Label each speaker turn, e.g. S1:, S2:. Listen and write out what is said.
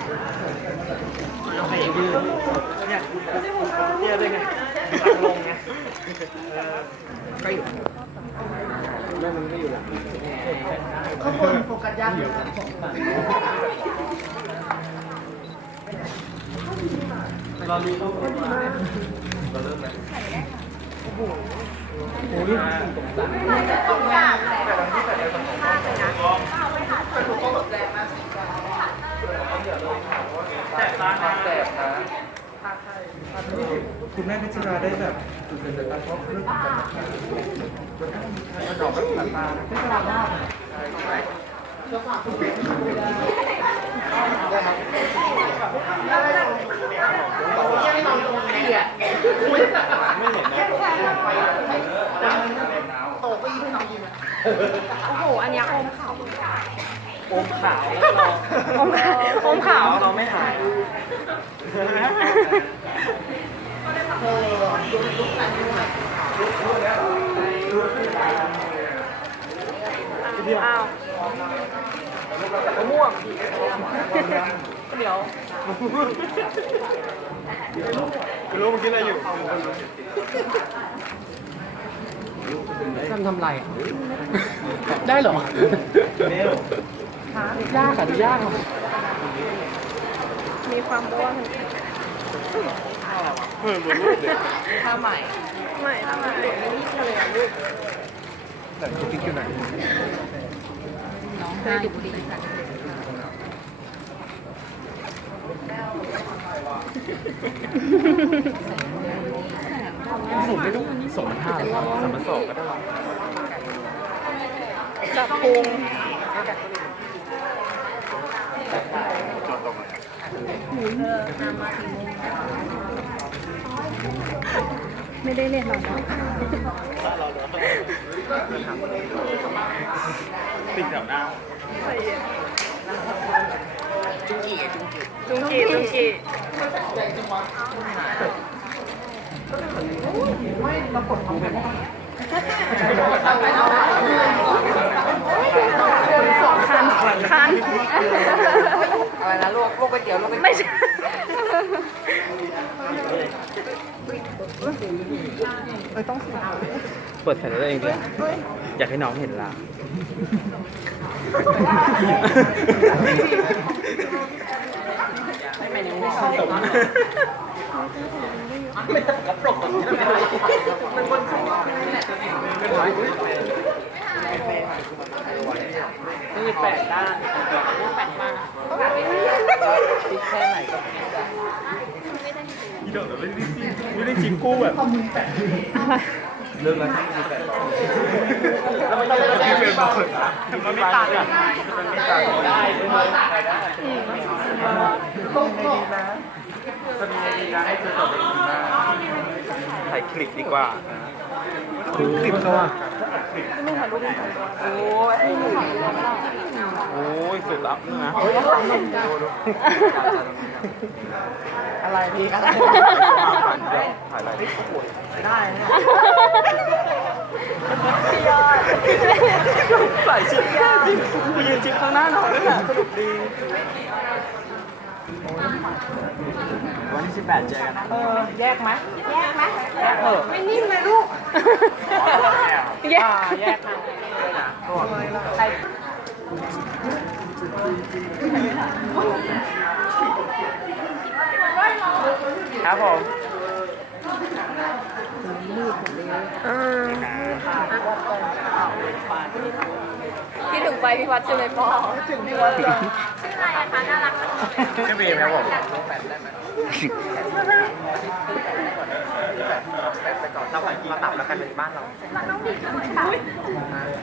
S1: เราใครยืนเนี่ยเนี่ยเลยไงทางลงไงก็อยู่แม่มันก็อยู่หลังข้างบนโฟกัสยากอยู่เรามีข้อมูลมาเราเริ่มไหมโอ้โหโอ้ยต้องการแต่บางที่ใส่ในสมองมากเลยนะแต่ถูกต้องแบบแรงนะแสบตาแสบนะคุณแม่พิจารณาได้แบบจุดเด่นในการชอบเรื่องของการมันดอกไม่ผ่านตาพิจารณาได้ไหมได้ครับไม่เห็นนะโตปีไม่ทำยินนะ
S2: โอ้โห อันนี้อมขาว
S1: อมขาว
S2: อมขาว
S1: เราไม่หาย
S2: อ้าว
S1: มะม่วง
S2: เดี๋ยว
S1: คุณรู้เมื่อกี้อะไรอยู่ทำไรได้เหรอเร็วยากค่ะดูยากค่ะ
S2: มีความบ้วนท่าใหม่ไม่ท่าใหม่
S1: แต่คุณติ๊กอยู่ไหน
S2: น้องให้ดูดี
S1: ผมไม่รู้ส่งมันท่าส่งมันสองก็ได้
S2: จับพุงไม่ได้เรียนหรอกเนาะ
S1: ติดแถวหน้า
S2: จุงกี
S1: ไม่เรากดทำเป็น
S2: คัน
S1: อะไรนะลวกก๋วยเตี๋ยวลวกก๋วยเตี๋ยว
S2: ไม่ใช่ ต้อง
S1: เปิดแผ่นตัวเองด้วยอยากให้น้องเห็นล่ะไม่เป็นไรไม่ต้องกระปรกแบบนี้เลยมันบนข้างนอกเป็นไรนี่แปดด้านแปดมากติ๊กแค่ไหนก็ไม่ได้ยี่ดอกแบบไม่ได้ชิมกู้แบบเรื่องนั้นมีแปดแล้วไม่ต้องเล่นเป็นบอลมันไม่ตัดอ่ะมันไม่ตัดได้ได้ต้องดีนะทำยังไงดีนะให้เธอตอบได้ดีมากถ่ายคลิปดีกว่าคลิปเขาอ่ะโอ้ยสุดลับนะอะไรดีอะไรถ่ายอะไรได้นะใส่ชิปจริงยืนชิปข้างหน้าหน่อยด้วยนะสนุกดีวันที่18เจอกันแยกไหมแยกเถอะไม่นิ่มเลยลูกแยกครับผม
S2: พี่ถึงไปพี่วัดใช่ไหมพ่อถึงพี่วัดชื่ออะไรคะน่ารัก
S1: ชื่อบีมครับผมเรามาตับแล้วกันในบ้านเรา